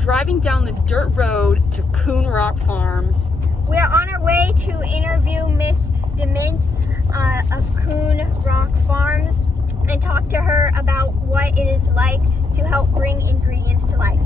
driving down the dirt road to Coon Rock Farms. We're on our way to interview Miss DeMent of Coon Rock Farms and talk to her about what it is like to help bring ingredients to life.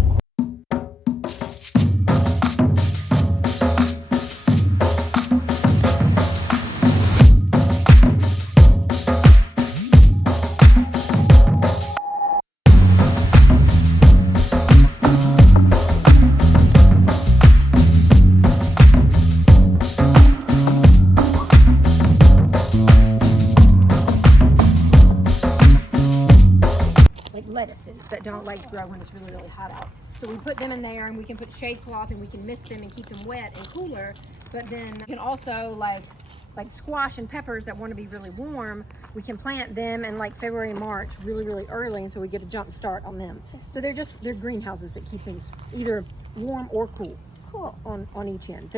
Lettuces that don't like grow when it's really hot out. So we put them in there, and we can put shade cloth, and we can mist them and keep them wet and cooler. But then you can also like squash and peppers that want to be really warm. We can plant them in like February and March really early, and so we get a jump start on them. So they're greenhouses that keep things either warm or cool. Cool. On each end.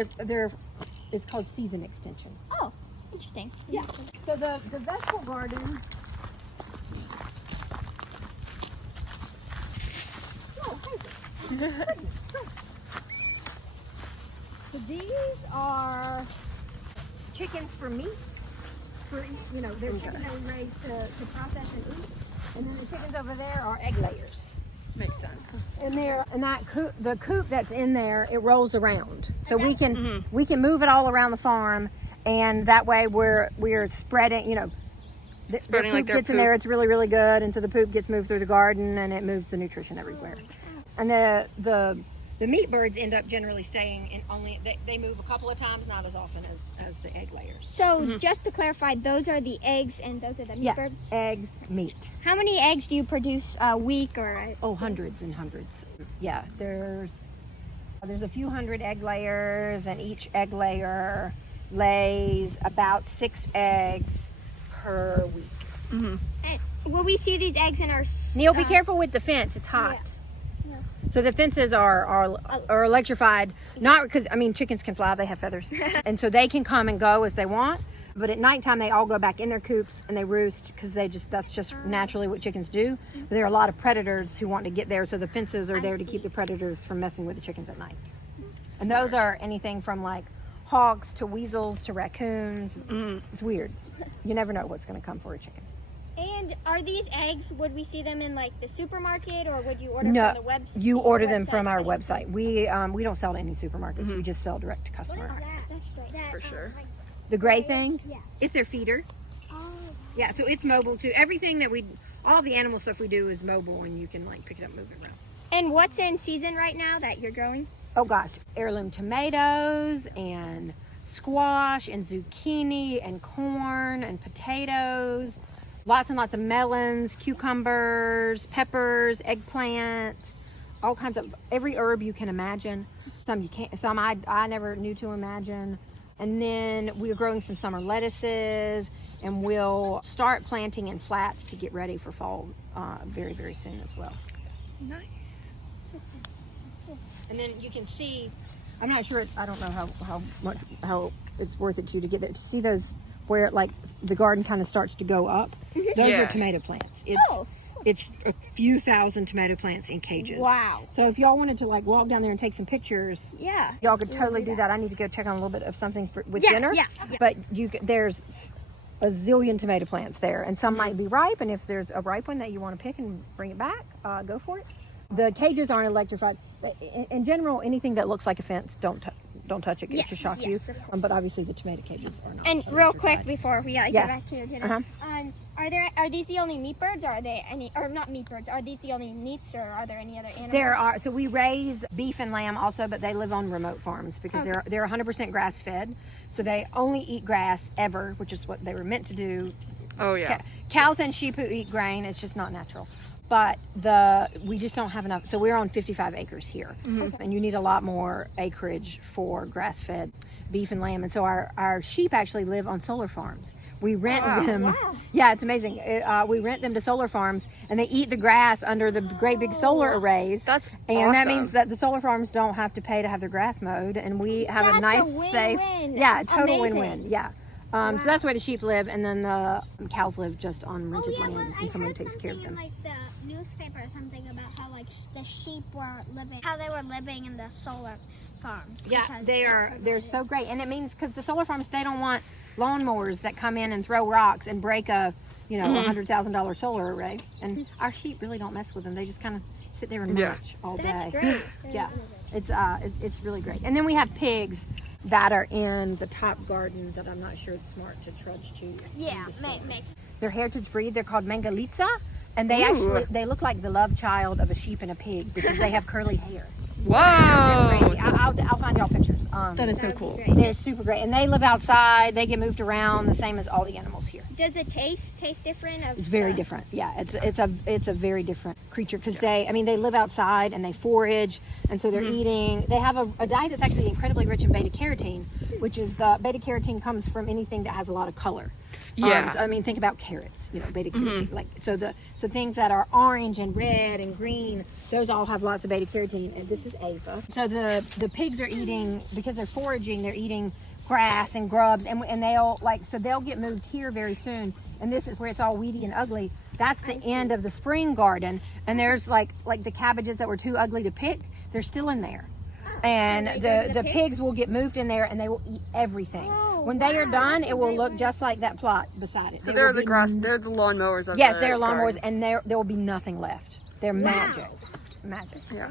It's called season extension. Oh, interesting. Yeah. So the vegetable garden. So these are chickens for meat. They're chickens that we raise to process and eat. And then the chickens over there are egg layers. Makes sense. And the coop that's in there, it rolls around. So we can move it all around the farm, and that way we're spreading, the poop gets in there, it's really good, and so the poop gets moved through the garden, and it moves the nutrition everywhere. And the meat birds end up generally staying in they move a couple of times, not as often as the egg layers. So just to clarify, those are the eggs and those are the meat birds? Eggs, meat. How many eggs do you produce a week or? Hundreds and hundreds. Yeah, there's a few hundred egg layers, and each egg layer lays about 6 eggs per week. And will we see these eggs in our? Neil, be careful with the fence. It's hot. Yeah. So the fences are electrified, not because chickens can fly; they have feathers, and so they can come and go as they want. But at nighttime, they all go back in their coops and they roost because that's just naturally what chickens do. But there are a lot of predators who want to get there, so the fences are there to keep the predators from messing with the chickens at night. And those are anything from like hogs to weasels to raccoons. It's weird. You never know what's going to come for a chicken. And are these eggs, would we see them in like the supermarket, or would you order from the website? You order them from our website. We don't sell to any supermarkets. We just sell direct to customer. That's great. For sure. The gray thing? Yeah. It's their feeder. Oh. Yeah, so it's mobile too. Everything all the animal stuff we do is mobile, and you can like pick it up and move it around. And what's in season right now that you're growing? Oh gosh, heirloom tomatoes and squash and zucchini and corn and potatoes. Lots and lots of melons, cucumbers, peppers, eggplant, all kinds of every herb you can imagine. Some you can't. Some I never knew to imagine. And then we're growing some summer lettuces, and we'll start planting in flats to get ready for fall very soon as well. Nice. And then you can see, I'm not sure, I don't know how it's worth it to get there. To see those where like the garden kind of starts to go up, those are tomato plants. It's a few thousand tomato plants in cages. Wow. So if y'all wanted to like walk down there and take some pictures, y'all could totally do that. I need to go check on a little bit of something with dinner. Yeah. But there's a zillion tomato plants there, and some might be ripe, and if there's a ripe one that you want to pick and bring it back, go for it. The cages aren't electrified. In general, anything that looks like a fence, don't touch it. It should shock you. But obviously, the tomato cages are not. And real quick before we get back to your dinner, are these the only meat birds, or are they any, or not meat birds? Are these the only meats, or are there any other animals? There are. So we raise beef and lamb also, but they live on remote farms because they're 100% grass fed. So they only eat grass ever, which is what they were meant to do. Oh yeah. Cows and sheep who eat grain, it's just not natural. But we just don't have enough. So we're on 55 acres here, and you need a lot more acreage for grass-fed beef and lamb. And so our sheep actually live on solar farms. We rent them. Wow. Yeah, it's amazing. We rent them to solar farms, and they eat the grass under the great big solar arrays. That's and awesome. That means that the solar farms don't have to pay to have their grass mowed, and we have a nice, safe. Win-win. Yeah, total Amazing. win-win. Yeah. So that's where the sheep live, and then the cows live just on rented land, and someone takes care of them. Like the newspaper or something about how like the sheep were living, how they were living in the solar farms. Yeah, they're so great, and it means because the solar farms, they don't want lawnmowers that come in and throw rocks and break a $100,000 solar array, and our sheep really don't mess with them. They just kind of sit there and march all day. That's great. Yeah, it's really great. And then we have pigs that are in the top garden that I'm not sure it's smart to trudge to. Yeah, makes. They're heritage breed. They're called Mangalitsa, and they look like the love child of a sheep and a pig because they have curly hair. Whoa! Crazy. I'll find y'all pictures. That is so cool. They're super great, and they live outside. They get moved around the same as all the animals here. Does it taste different? It's very different. Yeah, it's a very different creature because they live outside and they forage, and so they're eating. They have a diet that's actually incredibly rich in beta carotene, which is the beta carotene comes from anything that has a lot of color. Yeah. So, think about carrots. Beta carotene. So things that are orange and red and green, those all have lots of beta carotene. And this is Ava. So the pigs are eating, because they're foraging, they're eating grass and grubs, and they'll get moved here very soon. And this is where it's all weedy and ugly. That's the end of the spring garden. And there's like the cabbages that were too ugly to pick. They're still in there. And the pigs will get moved in there, and they will eat everything. When they are done, it will look just like that plot beside it. So they're the lawnmowers of Yes, the they're lawnmowers, garden. and there will be nothing left. They're magic. Magic. Yeah.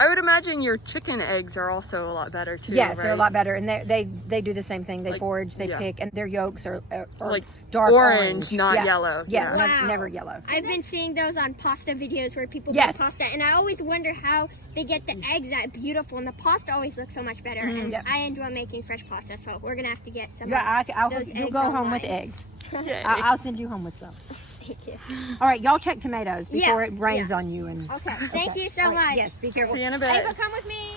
I would imagine your chicken eggs are also a lot better too. Yes, right? they're a lot better, and they do the same thing. They forage, they pick, and their yolks are like dark orange, not yellow. Yeah, Wow. never yellow. I've been seeing those on pasta videos where people make pasta, and I always wonder how they get the eggs that beautiful, and the pasta always looks so much better. And I enjoy making fresh pasta, so we're gonna have to get some. Yeah, those you'll eggs go home online. with eggs. Yay. I'll send you home with some. Thank you. All right, y'all check tomatoes before Yeah. it rains on you. And Okay. Thank you so All right, much. Yes, be careful. See you in a bit. Ava, come with me.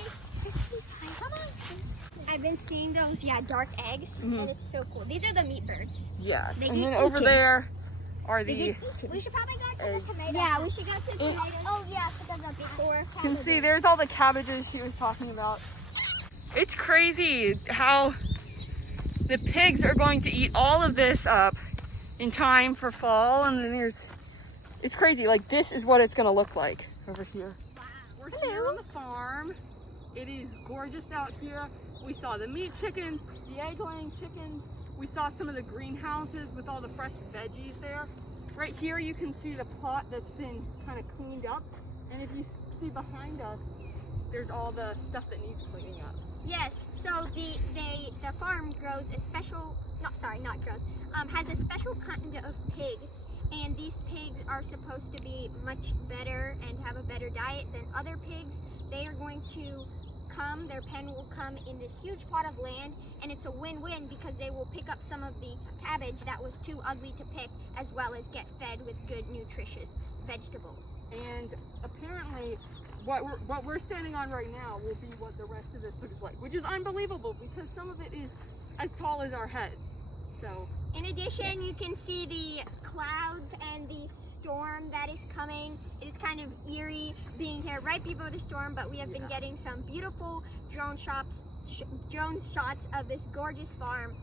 Come on. I've been seeing those, dark eggs, and it's so cool. These are the meat birds. Yes. They And get then over eaten. there are the. We should probably go to the tomatoes. Yeah, we should go to the tomatoes. Oh, yeah, because of before. You can see there's all the cabbages she was talking about. It's crazy how the pigs are going to eat all of this up in time for fall, and then it's crazy. Like, this is what it's gonna look like over here. Wow. We're here on the farm. It is gorgeous out here. We saw the meat chickens, the egg-laying chickens. We saw some of the greenhouses with all the fresh veggies there. Right here you can see the plot that's been kind of cleaned up. And if you see behind us, there's all the stuff that needs cleaning up. Yes, so the farm grows a special, has a special kind of pig, and these pigs are supposed to be much better and have a better diet than other pigs. They are going to come, their pen will come in this huge plot of land, and it's a win-win because they will pick up some of the cabbage that was too ugly to pick, as well as get fed with good, nutritious vegetables. And apparently what we're standing on right now will be what the rest of this looks like, which is unbelievable because some of it is as tall as our heads. So in addition, you can see the clouds and the storm that is coming. It is kind of eerie being here right before the storm, but we have been getting some beautiful drone shots of this gorgeous farm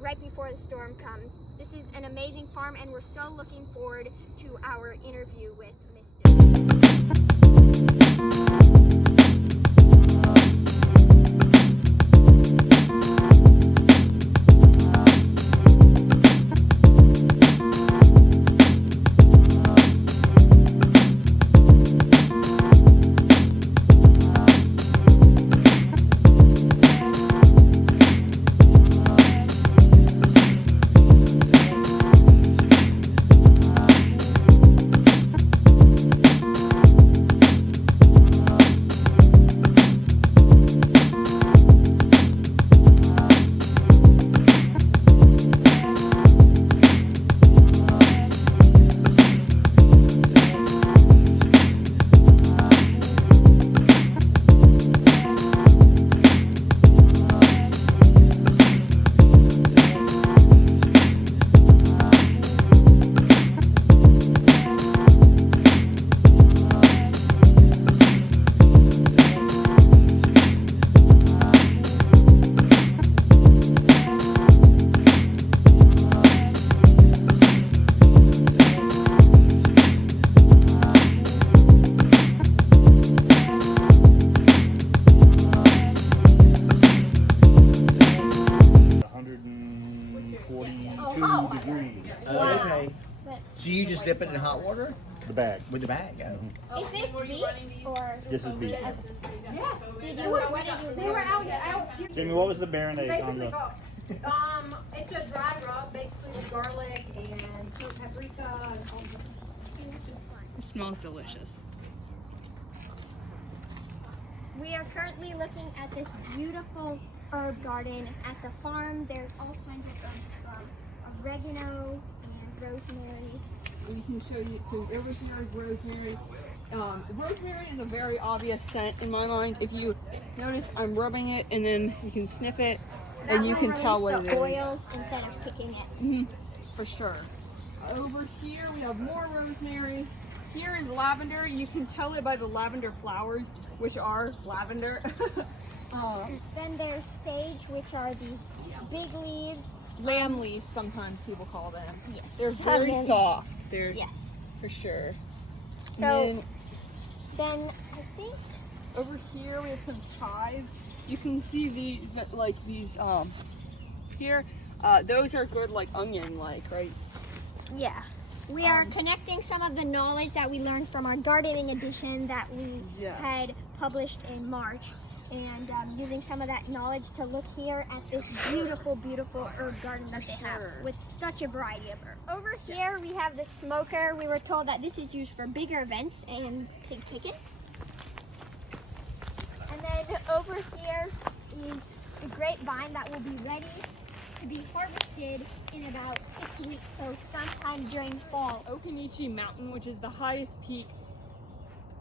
right before the storm comes. This is an amazing farm, and we're so looking forward to our interview with So you just dip it in hot water The bag. with the bag? Oh. Is this beef or? This is beef. Did you? What did you? They were out. Jamie, what was the marinade on Basically, the? it's a dry rub, basically with garlic and smoked paprika and all the. It smells delicious. We are currently looking at this beautiful herb garden at the farm. There's all kinds of oregano and rosemary. We can show you, so over here is rosemary. Rosemary is a very obvious scent in my mind. If you notice, I'm rubbing it and then you can sniff it and you can tell what it is. Oils instead of picking it. For sure. Over here we have more rosemary. Here is lavender. You can tell it by the lavender flowers, which are lavender. Then there's sage, which are these big leaves. Lamb leaves, sometimes people call them. Yes. They're very Lemon. soft. They're Yes. for sure. So then I think Over here we have some chives. You can see these, like these, here, those are good, like onion-like, right? yeah. We are connecting some of the knowledge that we learned from our gardening edition that we Yes. had published in March, and using some of that knowledge to look here at this beautiful, beautiful herb garden that they have sure. with such a variety of herbs. Over here we have the smoker. We were told that this is used for bigger events and pig chicken. And then over here is the grapevine that will be ready to be harvested in about 6 weeks, so sometime during fall. Occoneechee Mountain, which is the highest peak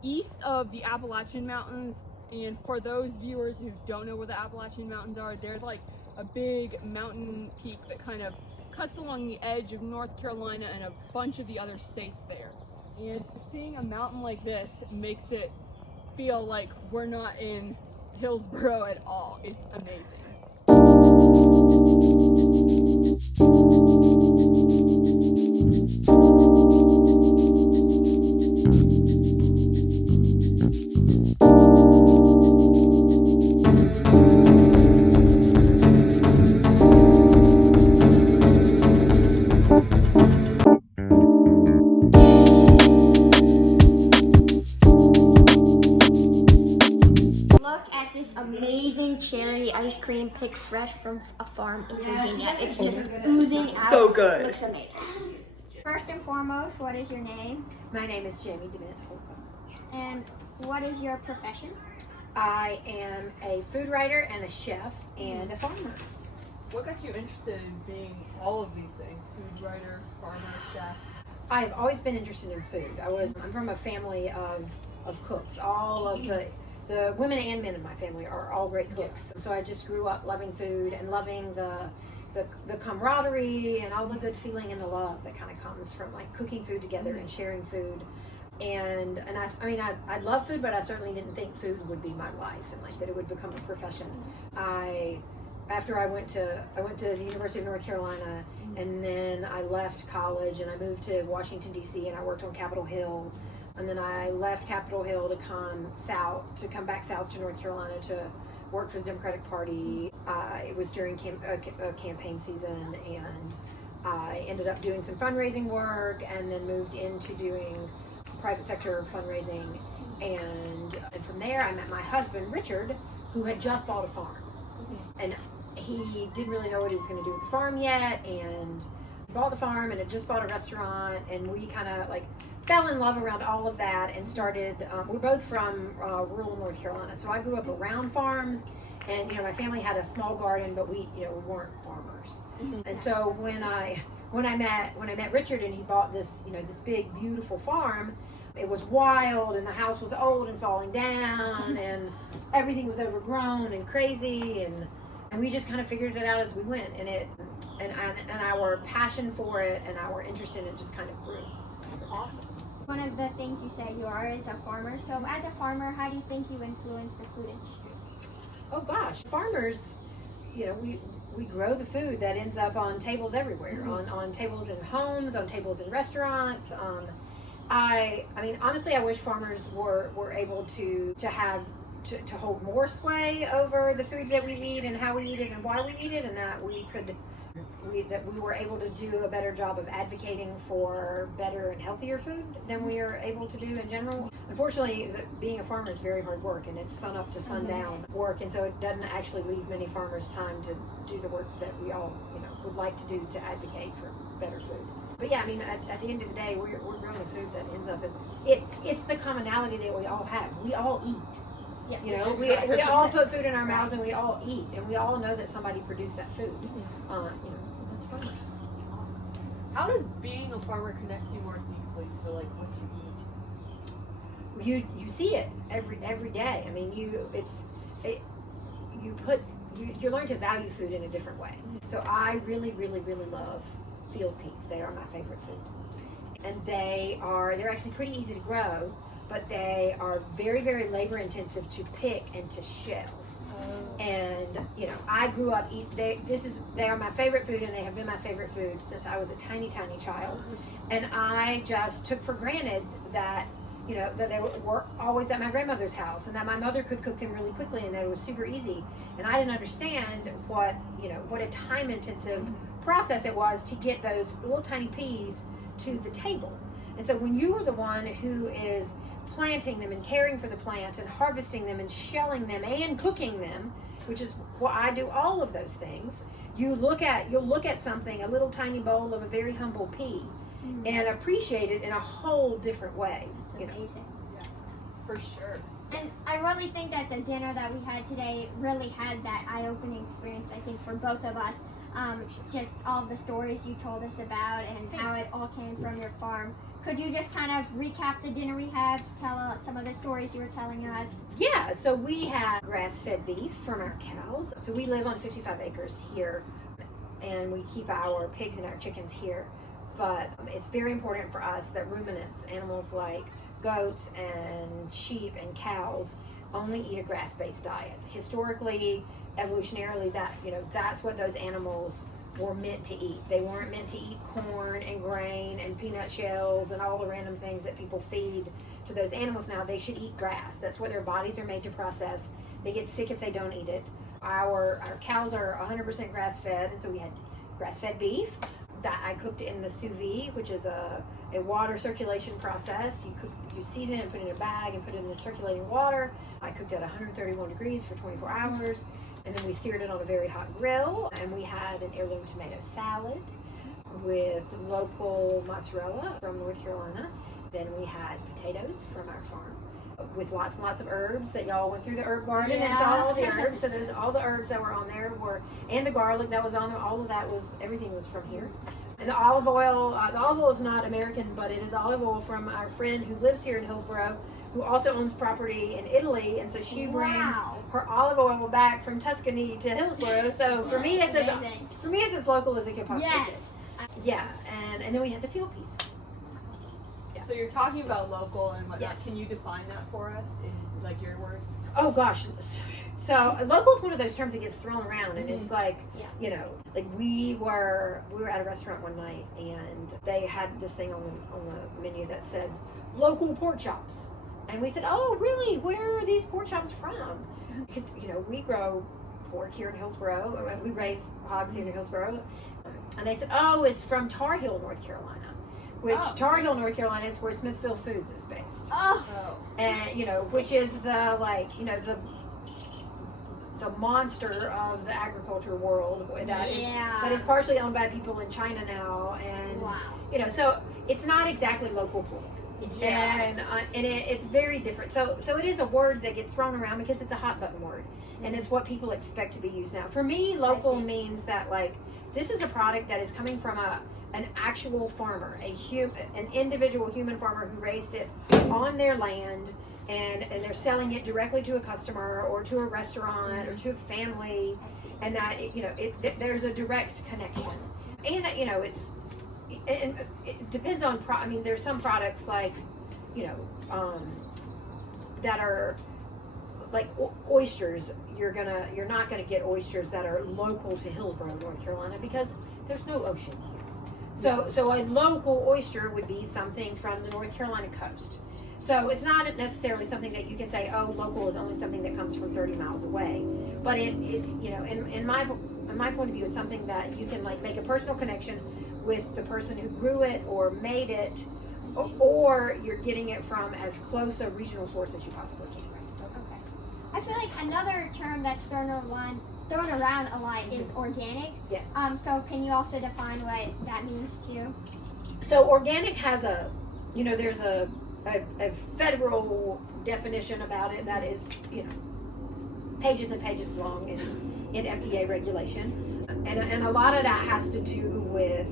east of the Appalachian Mountains. And for those viewers who don't know where the Appalachian Mountains are, they're like a big mountain peak that kind of cuts along the edge of North Carolina and a bunch of the other states there. And seeing a mountain like this makes it feel like we're not in Hillsboro at all. It's amazing. Look at this amazing cherry ice cream picked fresh from a farm in Virginia. It's just oozing out. So good. Looks amazing. First and foremost, what is your name? My name is Jamie DeMent of Coon. And what is your profession? I am a food writer and a chef and a farmer. What got you interested in being all of these things? Food writer, farmer, chef? I've always been interested in food. I'm from a family of cooks. All of the women and men in my family are all great cooks. So I just grew up loving food and loving the camaraderie and all the good feeling and the love that kind of comes from like cooking food together and sharing food. And I love food, but I certainly didn't think food would be my life and like that it would become a profession. After I went to the University of North Carolina, and then I left college and I moved to Washington D.C. and I worked on Capitol Hill, and then I left Capitol Hill to come back south to North Carolina to work for the Democratic Party. It was during campaign season, and I ended up doing some fundraising work, and then moved into doing private sector fundraising, and from there I met my husband Richard, who had just bought a farm, and he didn't really know what he was going to do with the farm yet, and bought the farm and had just bought a restaurant, and we kind of like fell in love around all of that and started. We're both from rural North Carolina, so I grew up around farms, and my family had a small garden, but we weren't farmers. And so when I met Richard and he bought this this big beautiful farm, it was wild and the house was old and falling down and everything was overgrown and crazy, and we just kind of figured it out as we went, and our passion for it and our interest in it just kind of grew. Awesome. One of the things you said you are is a farmer. So as a farmer, how do you think you influence the food industry? Oh gosh, farmers, we grow the food that ends up on tables everywhere, on tables in homes, on tables in restaurants. I mean, honestly, I wish farmers were able to hold more sway over the food that we eat and how we eat it and why we eat it, and that we could that we were able to do a better job of advocating for better and healthier food than we are able to do in general. Unfortunately, being a farmer is very hard work, and it's sun up to sundown work, and so it doesn't actually leave many farmers time to do the work that we all, would like to do to advocate for better food. But yeah, I mean, at the end of the day, we're growing a food that ends up in it's the commonality that we all have. We all eat. Yes. We all put food in our mouths, and we all eat, and we all know that somebody produced that food. That's farmers. How does being a farmer connect you more deeply to like what you eat? You see it every day. I mean, you learn to value food in a different way. So I really, really, really love field peas. They are my favorite food, and they're actually pretty easy to grow, but they are very, very labor intensive to pick and to shell. And I grew up they are my favorite food, and they have been my favorite food since I was a tiny child. And I just took for granted that that they were always at my grandmother's house, and that my mother could cook them really quickly, and that it was super easy. And I didn't understand what a time intensive process it was to get those little tiny peas to the table. And so when you are the one who is planting them and caring for the plant and harvesting them and shelling them and cooking them, which is what I do, all of those things, you'll look at something, a little tiny bowl of a very humble pea, and appreciate it in a whole different way. It's amazing. For sure. And I really think that the dinner that we had today really had that eye-opening experience, I think, for both of us. Just all the stories you told us about and how it all came from your farm. Could you just kind of recap the dinner we had, tell some of the stories you were telling us? Yeah, so we have grass-fed beef from our cows. So we live on 55 acres here, and we keep our pigs and our chickens here. But it's very important for us that ruminants, animals like goats and sheep and cows, only eat a grass-based diet. Historically, evolutionarily, that's what those animals were meant to eat. They weren't meant to eat corn and grain and peanut shells and all the random things that people feed to those animals now. They should eat grass. That's what their bodies are made to process. They get sick if they don't eat it. Our cows are 100% grass-fed, and so we had grass-fed beef that I cooked in the sous vide, which is a water circulation process. You season it and put it in a bag and put it in the circulating water. I cooked at 131 degrees for 24 hours. And then we seared it on a very hot grill, and we had an heirloom tomato salad with local mozzarella from North Carolina. Then we had potatoes from our farm with lots and lots of herbs that y'all went through the herb garden and saw all the herbs. So there's all the herbs that were on there and the garlic that was on there. All of that everything was from here. And the olive oil is not American, but it is olive oil from our friend who lives here in Hillsborough, who also owns property in Italy, and so she brings her olive oil back from Tuscany to Hillsborough. So for me, it's as local as it can possibly get. Yeah, and then we had the field piece. So you're talking about local and whatnot. Yes. Can you define that for us in like your words? Oh gosh. So local is one of those terms that gets thrown around, and it's like, like we were at a restaurant one night, and they had this thing on the menu that said local pork chops. And we said, oh, really? Where are these pork chops from? Because, we grow pork here in Hillsborough. We raise hogs here in Hillsborough. And they said, oh, it's from Tar Heel, North Carolina. Which, Tar Heel, North Carolina is where Smithfield Foods is based. Oh. And, which is the monster of the agriculture world. That is partially owned by people in China now. And, so it's not exactly local pork. And it's very different. So it is a word that gets thrown around because it's a hot button word, and it's what people expect to be used now. For me, local means that this is a product that is coming from an actual farmer, an individual human farmer who raised it on their land, and they're selling it directly to a customer or to a restaurant or to a family, and that there's a direct connection, and that and it depends on there's some products like that are like oysters. You're not gonna get oysters that are local to Hillsborough, North Carolina, because there's no ocean here. So a local oyster would be something from the North Carolina coast. So it's not necessarily something that you can say, oh, local is only something that comes from 30 miles away. But in my from my point of view, it's something that you can like make a personal connection with the person who grew it or made it, or you're getting it from as close a regional source as you possibly can. Okay. I feel like another term that's thrown around a lot is organic. Yes. So can you also define what that means to you? So organic has a, there's a federal definition about it that is, pages and pages long in FDA regulation. And a lot of that has to do with,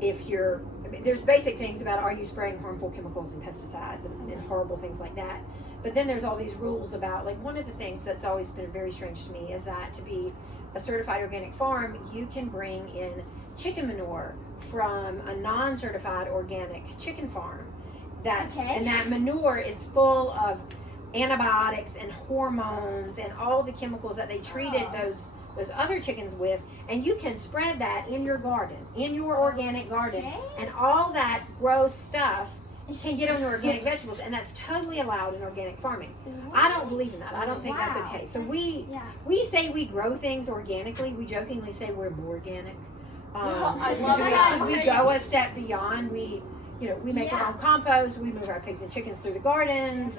if you're, there's basic things about are you spraying harmful chemicals and pesticides and horrible things like that. But then there's all these rules about, like, one of the things that's always been very strange to me is that to be a certified organic farm, you can bring in chicken manure from a non-certified organic chicken farm. And that manure is full of antibiotics and hormones and all the chemicals that they treated those other chickens with, and you can spread that in your garden, in your organic garden, and all that gross stuff can get on your organic vegetables, and that's totally allowed in organic farming. I don't believe in that. I don't think that's okay. So we say we grow things organically. We jokingly say we're more organic. I love that. We go a step beyond. We make our own compost. We move our pigs and chickens through the gardens.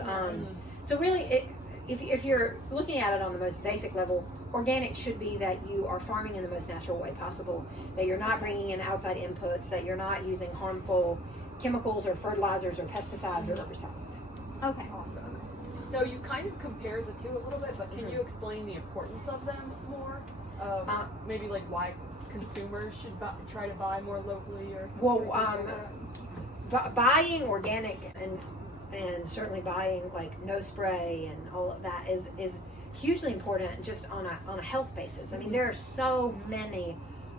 So really, if you're looking at it on the most basic level, organic should be that you are farming in the most natural way possible, that you're not bringing in outside inputs, that you're not using harmful chemicals or fertilizers or pesticides or herbicides. Okay. Awesome. So you kind of compare the two a little bit, but can you explain the importance of them more? Maybe like why consumers should try to buy more locally or buying organic and certainly buying like no spray and all of that is hugely important just on a health basis. I mean, there are so many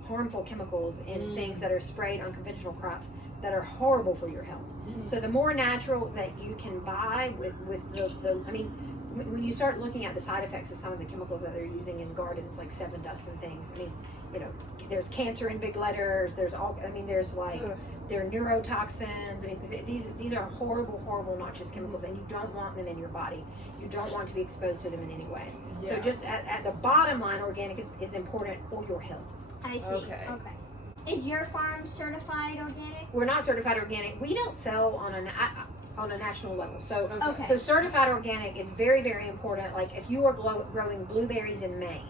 harmful chemicals in things that are sprayed on conventional crops that are horrible for your health. So the more natural that you can buy with when you start looking at the side effects of some of the chemicals that they're using in gardens, like Seven Dust and things, there's cancer in big letters, there are neurotoxins. I mean, these are horrible noxious chemicals, and you don't want them in your body. You don't want to be exposed to them in any way. So just at the bottom line, organic is important for your health. I see. Okay. Is your farm certified organic? We're not certified organic. We don't sell on a national level. So certified organic is very, very important. Like if you are growing blueberries in Maine,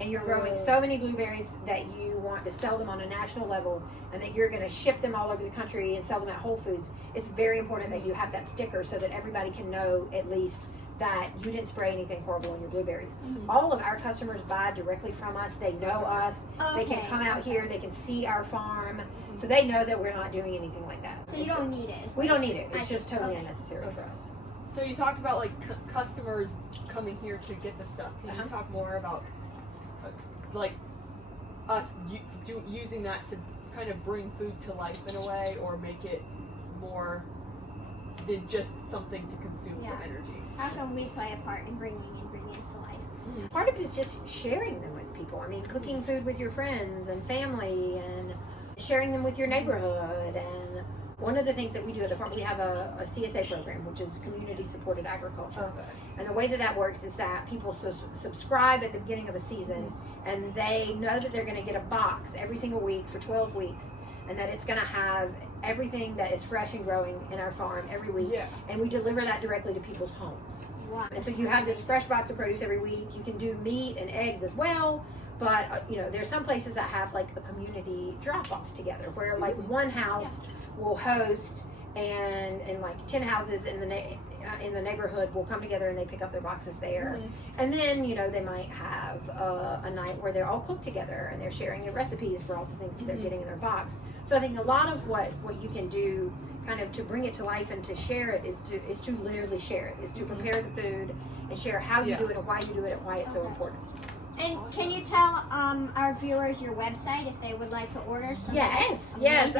and you're growing so many blueberries that you want to sell them on a national level, and that you're going to ship them all over the country and sell them at Whole Foods, it's very important that you have that sticker so that everybody can know at least that you didn't spray anything horrible in your blueberries. All of our customers buy directly from us. They know us. They can come out here. They can see our farm. So they know that we're not doing anything like that. So you don't need it? We don't need it. It's just totally unnecessary for us. So you talked about like customers coming here to get the stuff. Can you talk more about like us using that to kind of bring food to life in a way, or make it more than just something to consume for energy? How can we play a part in bringing ingredients to life? Part of it is just sharing them with people. I mean, cooking food with your friends and family, and sharing them with your neighborhood. And one of the things that we do at the farm, we have a CSA program, which is Community Supported Agriculture. And the way that works is that people subscribe at the beginning of a season, and they know that they're going to get a box every single week for 12 weeks, and that it's going to have everything that is fresh and growing in our farm every week. And we deliver that directly to people's homes. Wow. And so you have this fresh box of produce every week. You can do meat and eggs as well, but there's some places that have like a community drop-off together, where like one house will host, and like 10 houses in the neighborhood will come together and they pick up their boxes there. And then they might have a night where they're all cooked together and they're sharing their recipes for all the things that they're getting in their box. So I think a lot of what you can do kind of to bring it to life and to share it is to literally share it, is to prepare the food and share how you do it and why you do it and why it's so important. And can you tell our viewers your website if they would like to order some Yes. produce?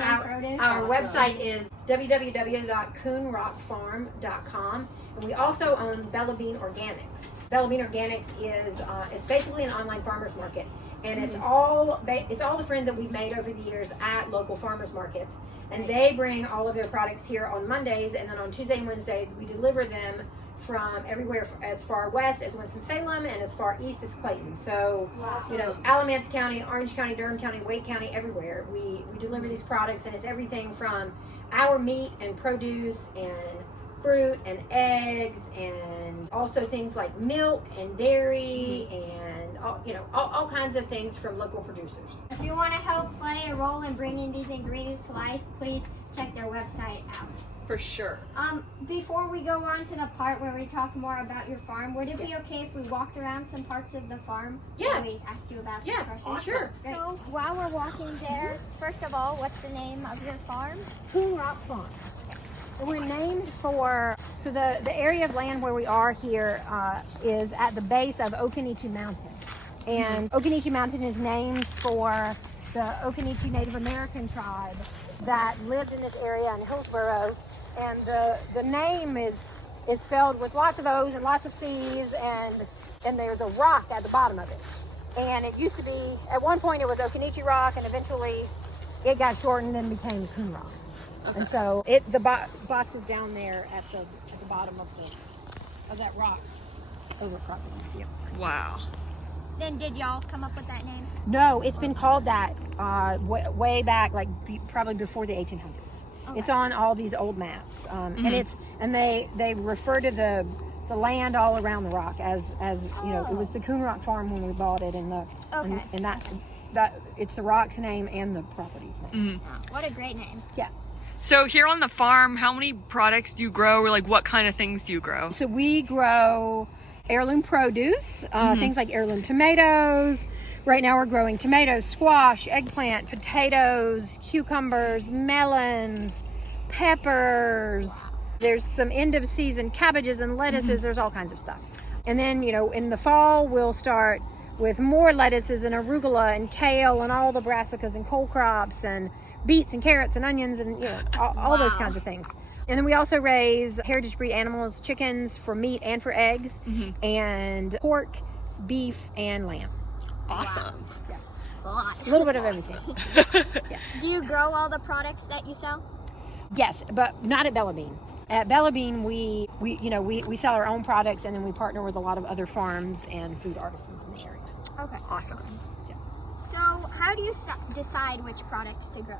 Our website is www.coonrockfarm.com, and we also own Bella Bean Organics. Bella Bean Organics is basically an online farmers market, and it's all the friends that we've made over the years at local farmers markets, and they bring all of their products here on Mondays, and then on Tuesday and Wednesdays we deliver them from everywhere as far west as Winston-Salem and as far east as Clayton. So, you know, Alamance County, Orange County, Durham County, Wake County, everywhere. We deliver these products, and it's everything from our meat and produce and fruit and eggs, and also things like milk and dairy and all kinds of things from local producers. If you want to help play a role in bringing these ingredients to life, please check their website out. For sure. Before we go on to the part where we talk more about your farm, would it be okay if we walked around some parts of the farm? Yeah. And we asked you about Yeah, the questions? sure. Great. So while we're walking there, first of all, what's the name of your farm? Coon Rock Farm. We're named for, so the area of land where we are here is at the base of Occoneechee Mountain. And Occoneechee Mountain is named for the Occoneechee Native American tribe that lives in this area in Hillsboro. And the name is spelled with lots of O's and lots of C's, and there's a rock at the bottom of it. And it used to be, at one point it was Occoneechee Rock, and eventually it got shortened and became Coon Rock. And so the box is down there at the bottom of that rock over property. You see it? Wow. Then did y'all come up with that name? No, it's been called that way back, like probably before the 1800s. Okay. It's on all these old maps, and they refer to the land all around the rock as you know, it was the Coon Rock Farm when we bought it, and that it's the rock's name and the property's name. What a great name. Yeah. So here on the farm, how many products do you grow, or like what kind of things do you grow? So we grow heirloom produce, things like heirloom tomatoes. Right now we're growing tomatoes, squash, eggplant, potatoes, cucumbers, melons, peppers. There's some end of season cabbages and lettuces. There's all kinds of stuff. And then, you know, in the fall we'll start with more lettuces and arugula and kale and all the brassicas and cole crops and beets and carrots and onions and, you know, all those kinds of things. And then we also raise heritage breed animals, chickens for meat and for eggs, and pork, beef, and lamb. Awesome. Yeah. Wow. A little bit of everything. Yeah. Do you grow all the products that you sell? Yes, but not at Bella Bean. At Bella Bean, we sell our own products, and then we partner with a lot of other farms and food artisans in the area. Okay. Awesome. So how do you decide which products to grow?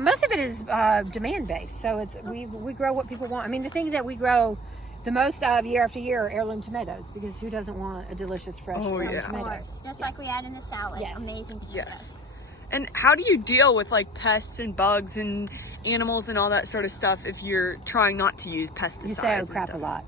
Most of it is demand based, so it's we grow what people want. I mean, the thing that we grow the most of year after year are heirloom tomatoes, because who doesn't want a delicious fresh heirloom tomato? Of course, just like we add in the salad. Yes. Amazing tomatoes. Yes. And how do you deal with like pests and bugs and animals and all that sort of stuff if you're trying not to use pesticides? You say, oh and crap, stuff? a lot.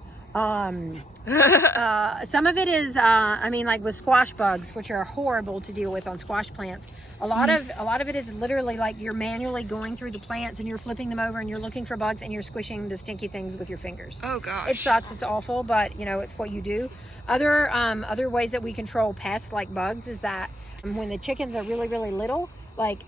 Some of it is, I mean, like with squash bugs, which are horrible to deal with on squash plants. A lot of it is literally like you're manually going through the plants and you're flipping them over and you're looking for bugs and you're squishing the stinky things with your fingers. Oh gosh. It sucks. It's awful, but you know, it's what you do. Other ways that we control pests like bugs is that when the chickens are really, really little, like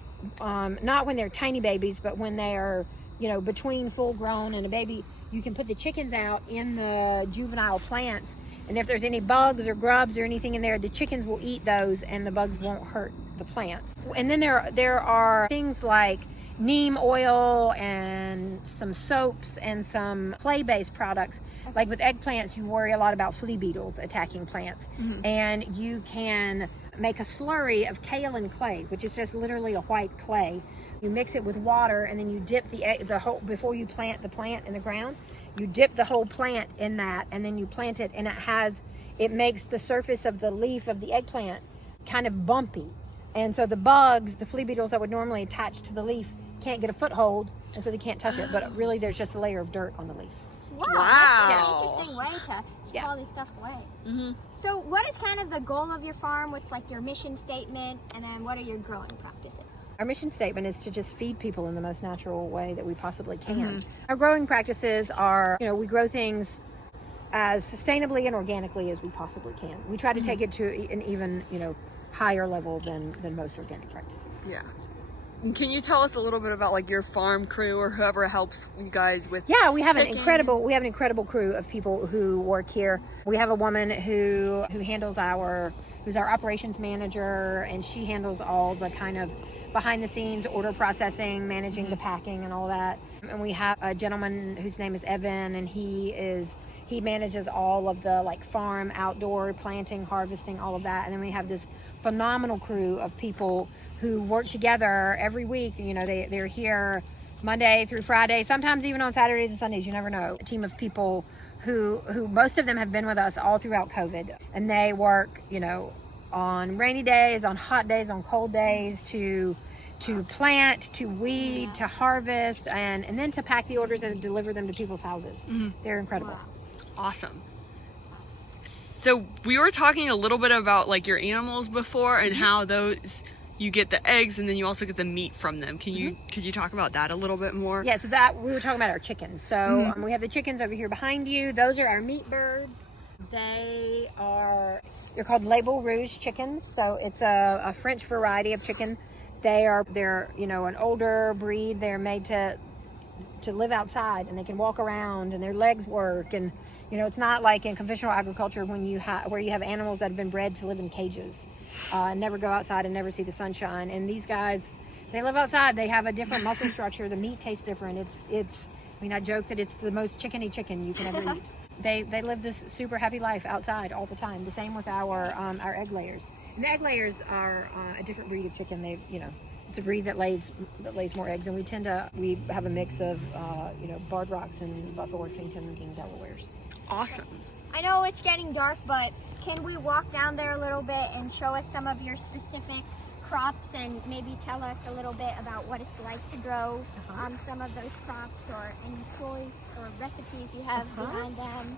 not when they're tiny babies, but when they are, you know, between full grown and a baby, you can put the chickens out in the juvenile plants, and if there's any bugs or grubs or anything in there, the chickens will eat those and the bugs won't hurt the plants. And then there are things like neem oil and some soaps and some clay-based products. Like with eggplants, you worry a lot about flea beetles attacking plants, and you can make a slurry of kale and clay, which is just literally a white clay. You mix it with water, and then you dip the whole, before you plant the plant in the ground, you dip the whole plant in that, and then you plant it, and it makes the surface of the leaf of the eggplant kind of bumpy. And so the bugs, the flea beetles that would normally attach to the leaf, can't get a foothold, and so they can't touch it. But really, there's just a layer of dirt on the leaf. Wow. That's an interesting way to keep all this stuff away. Mm-hmm. So what is kind of the goal of your farm? What's like your mission statement? And then what are your growing practices? Our mission statement is to just feed people in the most natural way that we possibly can. Our growing practices are, you know, we grow things as sustainably and organically as we possibly can. We try to take it to an even, you know, higher level than most organic practices. Yeah. And can you tell us a little bit about like your farm crew or whoever helps you guys with? Yeah, we have an picking? incredible crew of people who work here. We have a woman who handles who's our operations manager, and she handles all the kind of behind the scenes order processing, managing the packing and all that. And we have a gentleman whose name is Evan, and he He manages all of the like farm, outdoor, planting, harvesting, all of that. And then we have this phenomenal crew of people who work together every week. You know, they're here Monday through Friday, sometimes even on Saturdays and Sundays, you never know. A team of people who most of them have been with us all throughout COVID. And they work, you know, on rainy days, on hot days, on cold days, to plant, to weed, to harvest, and then to pack the orders and deliver them to people's houses. They're incredible. Wow. Awesome. So we were talking a little bit about like your animals before and how those, you get the eggs and then you also get the meat from them. Could you talk about that a little bit more? Yeah, so that we were talking about our chickens. So we have the chickens over here behind you. Those are our meat birds. They're called Label Rouge chickens. So it's a French variety of chicken. They're you know, an older breed. They're made to live outside, and they can walk around and their legs work. And you know, it's not like in conventional agriculture where you have animals that have been bred to live in cages and never go outside and never see the sunshine. And these guys, they live outside. They have a different muscle structure. The meat tastes different. It's I mean, I joke that it's the most chickeny chicken you can ever eat. They live this super happy life outside all the time. The same with our egg layers. And the egg layers are a different breed of chicken. It's a breed that lays more eggs, and we have a mix of you know, Barred Rocks and Buffalo Orpingtons and Delawares. Awesome. I know it's getting dark, but can we walk down there a little bit and show us some of your specific crops and maybe tell us a little bit about what it's like to grow some of those crops, or any choice or recipes you have behind them?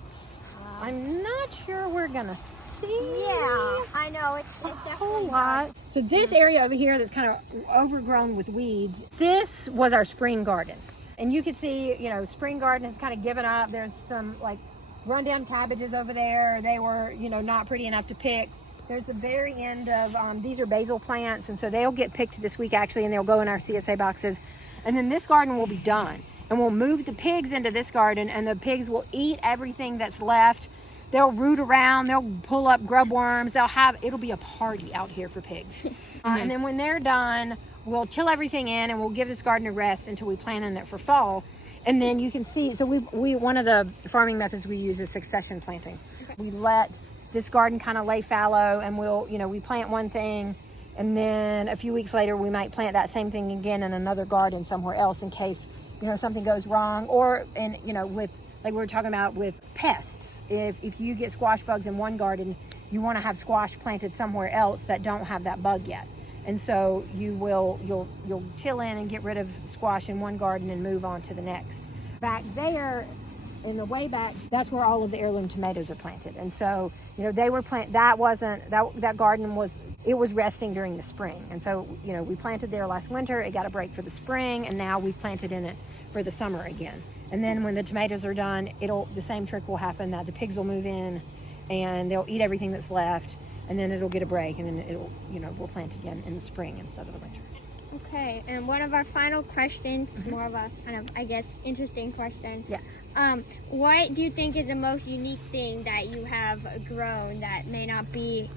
I'm not sure we're gonna see. Yeah, I know it's A definitely whole lot. So this area over here that's kind of overgrown with weeds, this was our spring garden. And you can see, you know, spring garden has kind of given up. There's some like rundown cabbages over there. They were, you know, not pretty enough to pick. There's the very end of, these are basil plants, and so they'll get picked this week actually, and they'll go in our CSA boxes. And then this garden will be done. And we'll move the pigs into this garden, and the pigs will eat everything that's left. They'll root around, they'll pull up grub worms, it'll be a party out here for pigs. And then when they're done, we'll till everything in and we'll give this garden a rest until we plant in it for fall. And then you can see, so we one of the farming methods we use is succession planting. We let this garden kind of lay fallow, and we plant one thing, and then a few weeks later we might plant that same thing again in another garden somewhere else in case, you know, something goes wrong. Or with, like we were talking about with pests, if you get squash bugs in one garden, you want to have squash planted somewhere else that don't have that bug yet. And so you'll till in and get rid of squash in one garden and move on to the next. Back there, in the way back, that's where all of the heirloom tomatoes are planted. And so, you know, they were that garden was resting during the spring. And so, you know, we planted there last winter, it got a break for the spring, and now we've planted in it for the summer again. And then when the tomatoes are done, the same trick will happen, that the pigs will move in and they'll eat everything that's left, and then it'll get a break, and then we'll plant again in the spring instead of the winter. Okay, and one of our final questions, more of a kind of, I guess, interesting question. Yeah. What do you think is the most unique thing that you have grown that may not be,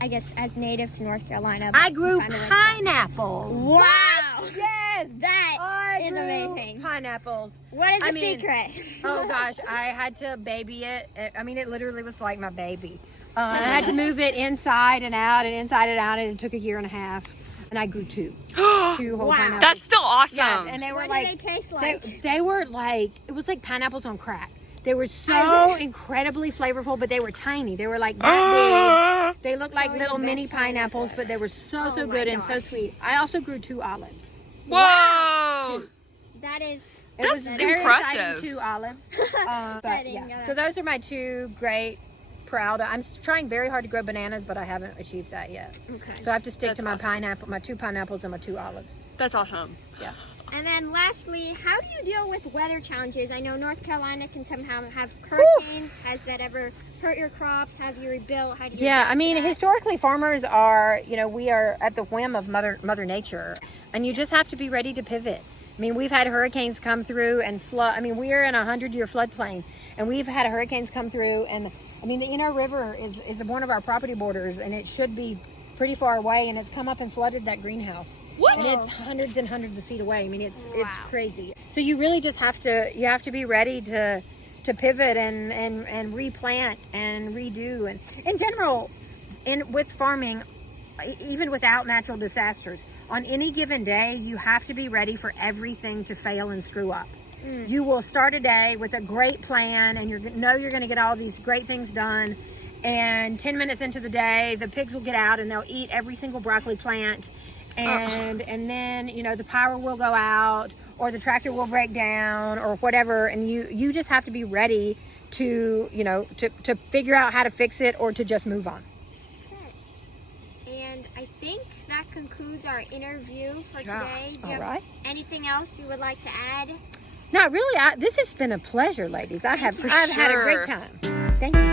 I guess, as native to North Carolina? I grew pineapples. Wow! Yes! That is grew amazing. Pineapples. What is the secret? Oh gosh, I had to baby it. I mean, it literally was like my baby. I had to move it inside and out, and it took 1.5 years. And I grew two whole pineapples. That's still awesome. Yes, and they were What do they taste like? They were like, it was like pineapples on crack. They were so incredibly flavorful, but they were tiny. They were like that big. They looked like little mini pineapples, but they were so good and so sweet. I also grew 2 olives. Whoa! Wow. That is... That's very impressive. exciting, 2 olives. But Exciting, yeah. So those are my 2 great proud. I'm trying very hard to grow bananas, but I haven't achieved that yet. Okay. So I have to stick to my pineapple, my 2 pineapples and my 2 olives. That's awesome. Yeah. And then lastly, how do you deal with weather challenges? I know North Carolina can somehow have hurricanes. Has that ever hurt your crops? Have you rebuilt? How do you I mean, historically farmers are, we are at the whim of Mother Nature, and you just have to be ready to pivot. I mean, we've had hurricanes come through and flood. I mean, we are in a 100-year floodplain, and we've had hurricanes come through, and I mean, the Eno River is one of our property borders, and it should be pretty far away, and it's come up and flooded that greenhouse. What? And it's hundreds and hundreds of feet away. I mean, it's crazy. So you really just have to be ready to to pivot and replant and redo. And in general, with farming, even without natural disasters, on any given day, you have to be ready for everything to fail and screw up. You will start a day with a great plan, and you're going to get all these great things done. And 10 minutes into the day, the pigs will get out and they'll eat every single broccoli plant. And then, you know, the power will go out, or the tractor will break down, or whatever. And you just have to be ready to, you know, to figure out how to fix it, or to just move on. And I think that concludes our interview for today. Do you have anything else you would like to add? No, really, this has been a pleasure, ladies. I've had a great time. Thank you